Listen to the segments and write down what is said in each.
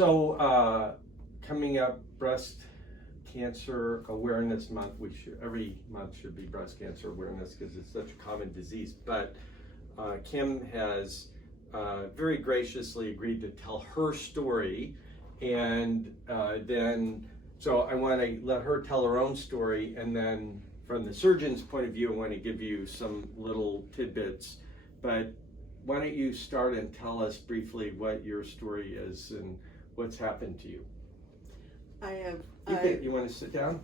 So coming up, Breast Cancer Awareness Month. Every month should be breast cancer awareness because it's such a common disease. But Kim has very graciously agreed to tell her story, and then so I want to let her tell her own story, and then from the surgeon's point of view, I want to give you some little tidbits. But why don't you start and tell us briefly what your story is and what's happened to you? You want to sit down?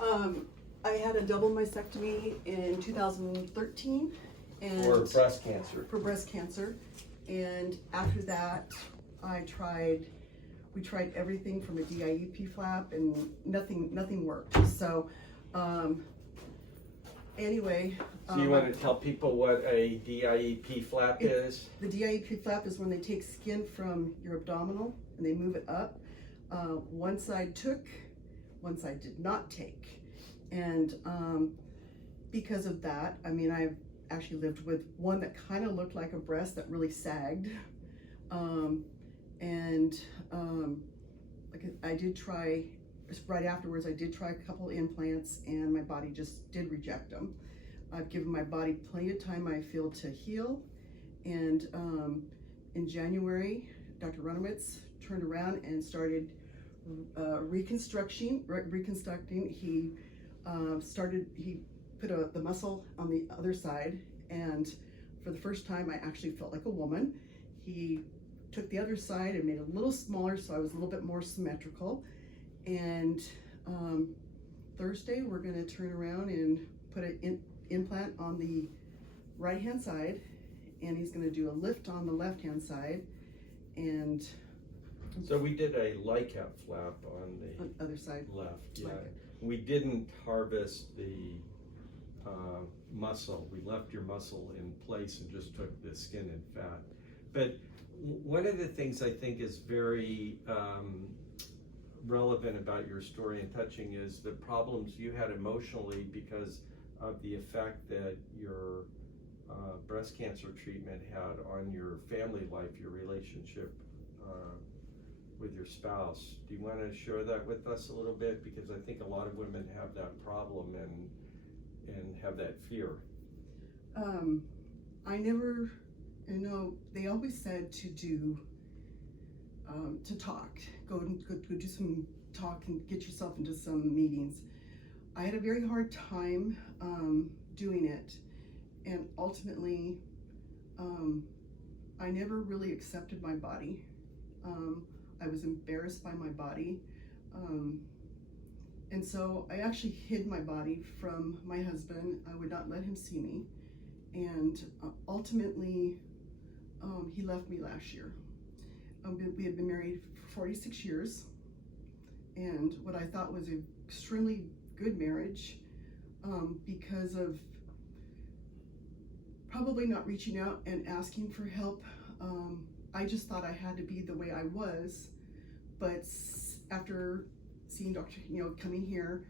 I had a double mastectomy in 2013, and For breast cancer. For breast cancer, and after that, we tried everything from a DIUP flap, and nothing worked. So, anyway. So you want to tell people what a DIEP flap is? The DIUP flap is when they take skin from your abdominal and they move it up. One side took, one side did not take. And because of that, I mean, I've actually lived with one that kind of looked like a breast that really sagged. Like I did try, right afterwards, I did try a couple implants, and my body just did reject them. I've given my body plenty of time, I feel, to heal. And in January, Dr. Aronowitz turned around and started reconstructing. He put the muscle on the other side, and for the first time, I actually felt like a woman. He took the other side and made it a little smaller, so I was a little bit more symmetrical. And Thursday, we're going to turn around and put an implant on the right-hand side, and he's going to do a lift on the left-hand side. And so we did a LICAP flap on the other side left. Yeah, like we didn't harvest the muscle. We left your muscle in place and just took the skin and fat. But one of the things I think is very relevant about your story and touching is the problems you had emotionally because of the effect that your breast cancer treatment had on your family life, your relationship with your spouse. Do you want to share that with us a little bit? Because I think a lot of women have that problem and have that fear. I never, they always said to do, to talk, go do some talk and get yourself into some meetings. I had a very hard time doing it, and ultimately, I never really accepted my body. I was embarrassed by my body, and so I actually hid my body from my husband. I would not let him see me, and ultimately, he left me last year. We had been married for 46 years, and what I thought was an extremely good marriage, because of probably not reaching out and asking for help. I just thought I had to be the way I was, but after seeing Dr. coming here,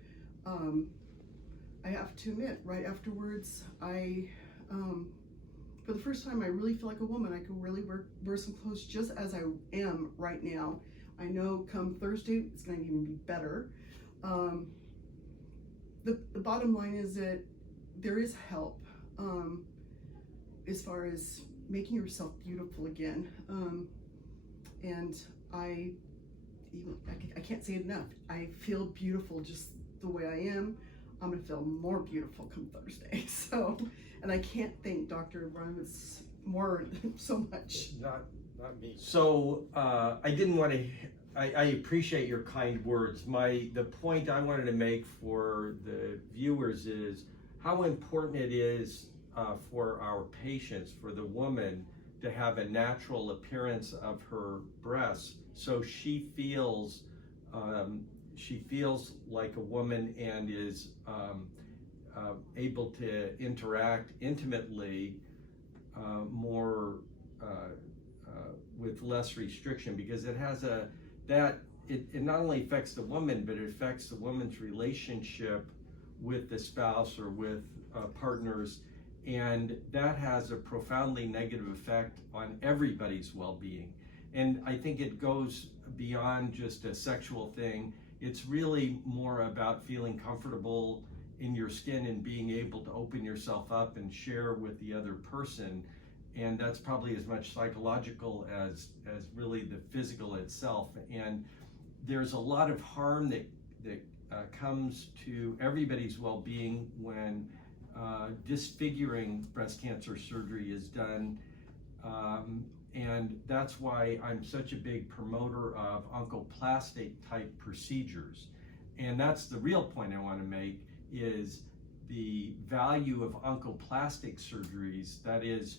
I have to admit, right afterwards, for the first time, I really feel like a woman. I could really wear some clothes just as I am right now. I know come Thursday, it's going to even be better. The bottom line is that there is help as far as making yourself beautiful again. And I can't say it enough. I feel beautiful just the way I am. I'm gonna feel more beautiful come Thursday. So, and I can't thank Dr. Aronowitz so much. Not me. So I didn't want to. I appreciate your kind words. The point I wanted to make for the viewers is how important it is for our patients, for the woman, to have a natural appearance of her breasts, so she feels like a woman and is able to interact intimately more with less restriction, because it has it not only affects the woman, but it affects the woman's relationship with the spouse or with partners, and that has a profoundly negative effect on everybody's well-being. And I think it goes beyond just a sexual thing. It's really more about feeling comfortable in your skin and being able to open yourself up and share with the other person. And that's probably as much psychological as really the physical itself. And there's a lot of harm that comes to everybody's well-being when disfiguring breast cancer surgery is done. And that's why I'm such a big promoter of oncoplastic type procedures. And that's the real point I want to make, is the value of oncoplastic surgeries, that is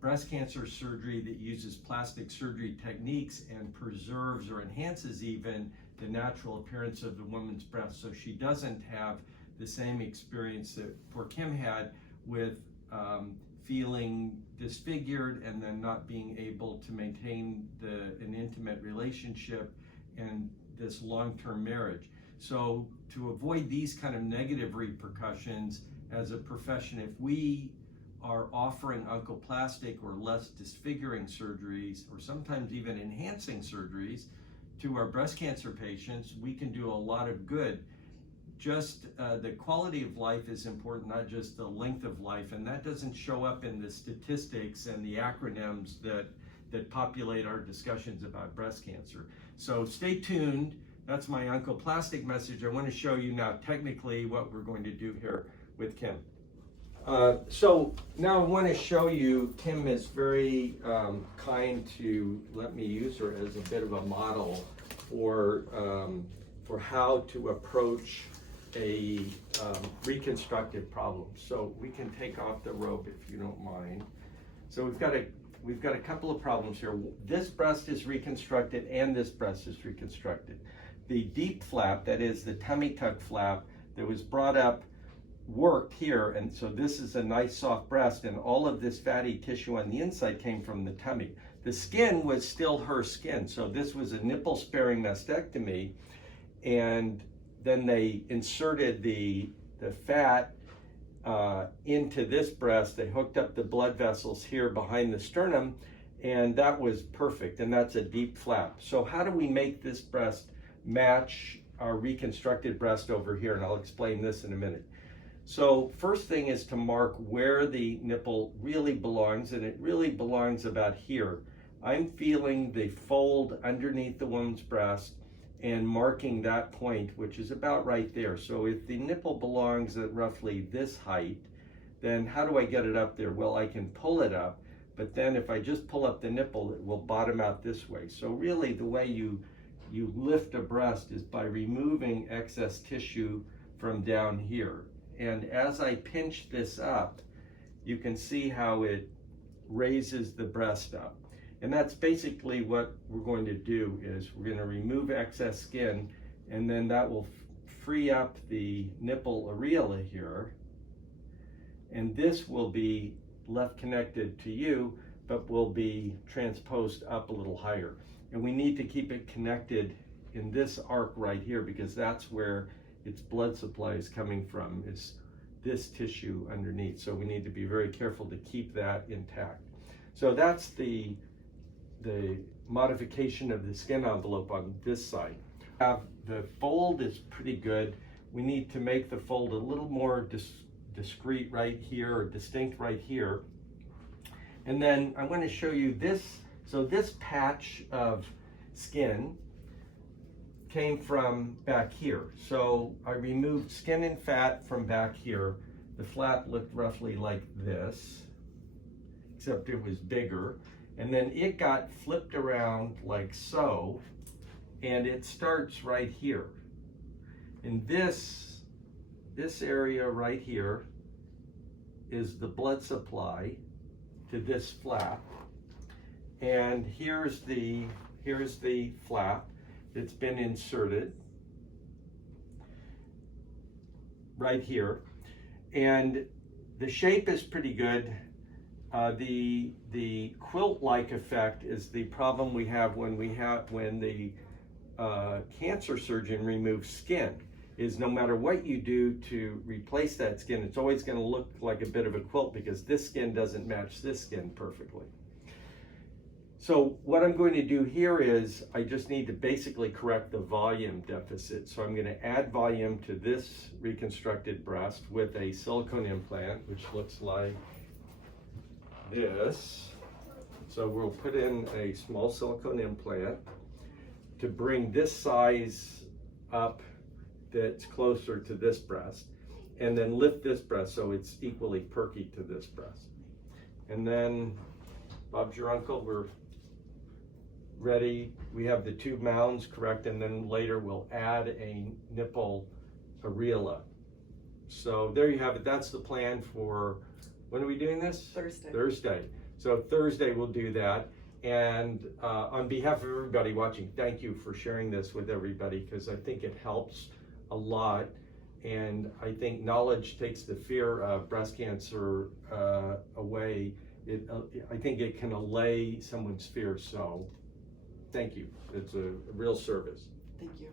breast cancer surgery that uses plastic surgery techniques and preserves or enhances even the natural appearance of the woman's breast, so she doesn't have the same experience that poor Kim had with feeling disfigured and then not being able to maintain an intimate relationship and this long-term marriage. So to avoid these kind of negative repercussions as a profession, if we are offering oncoplastic or less disfiguring surgeries, or sometimes even enhancing surgeries to our breast cancer patients, we can do a lot of good. Just the quality of life is important, not just the length of life, and that doesn't show up in the statistics and the acronyms that populate our discussions about breast cancer. So stay tuned. That's my oncoplastic message. I want to show you now technically what we're going to do here with Kim. So now I want to show you, Kim is very kind to let me use her as a bit of a model for how to approach a reconstructive problem. So we can take off the robe if you don't mind. So we've got a couple of problems here. This breast is reconstructed and this breast is reconstructed. The deep flap, that is the tummy tuck flap that was brought up, worked here, and so this is a nice soft breast, and all of this fatty tissue on the inside came from the tummy. The skin was still her skin, so this was a nipple sparing mastectomy, and then they inserted the fat into this breast. They hooked up the blood vessels here behind the sternum, and that was perfect, and that's a deep flap. So how do we make this breast match our reconstructed breast over here? And I'll explain this in a minute. So first thing is to mark where the nipple really belongs, and it really belongs about here. I'm feeling the fold underneath the woman's breast and marking that point, which is about right there. So if the nipple belongs at roughly this height, then how do I get it up there? Well, I can pull it up, but then if I just pull up the nipple, it will bottom out this way. So really the way you lift a breast is by removing excess tissue from down here. And as I pinch this up, you can see how it raises the breast up. And that's basically what we're going to do, is we're going to remove excess skin, and then that will free up the nipple areola here. And this will be left connected to you, but will be transposed up a little higher. And we need to keep it connected in this arc right here, because that's where its blood supply is coming from, is this tissue underneath. So we need to be very careful to keep that intact. So that's the modification of the skin envelope on this side. The fold is pretty good. We need to make the fold a little more discreet right here, or distinct right here. And then I want to show you this. So this patch of skin came from back here. So I removed skin and fat from back here. The flap looked roughly like this, except it was bigger. And then it got flipped around like so, and it starts right here. And this area right here is the blood supply to this flap. And here's the flap that's been inserted right here, and the shape is pretty good. The quilt-like effect is the problem we have when the cancer surgeon removes skin. Is no matter what you do to replace that skin, it's always going to look like a bit of a quilt, because this skin doesn't match this skin perfectly. So what I'm going to do here is I just need to basically correct the volume deficit. So I'm going to add volume to this reconstructed breast with a silicone implant, which looks like this. So we'll put in a small silicone implant to bring this size up that's closer to this breast, and then lift this breast so it's equally perky to this breast. And then, Bob's your uncle, we're ready. We have the two mounds correct, and then later we'll add a nipple areola. So there you have it. That's the plan for, when are we doing this? Thursday. Thursday. So Thursday we'll do that. And on behalf of everybody watching, thank you for sharing this with everybody, because I think it helps a lot. And I think knowledge takes the fear of breast cancer away. I think it can allay someone's fear. So thank you. It's a real service. Thank you.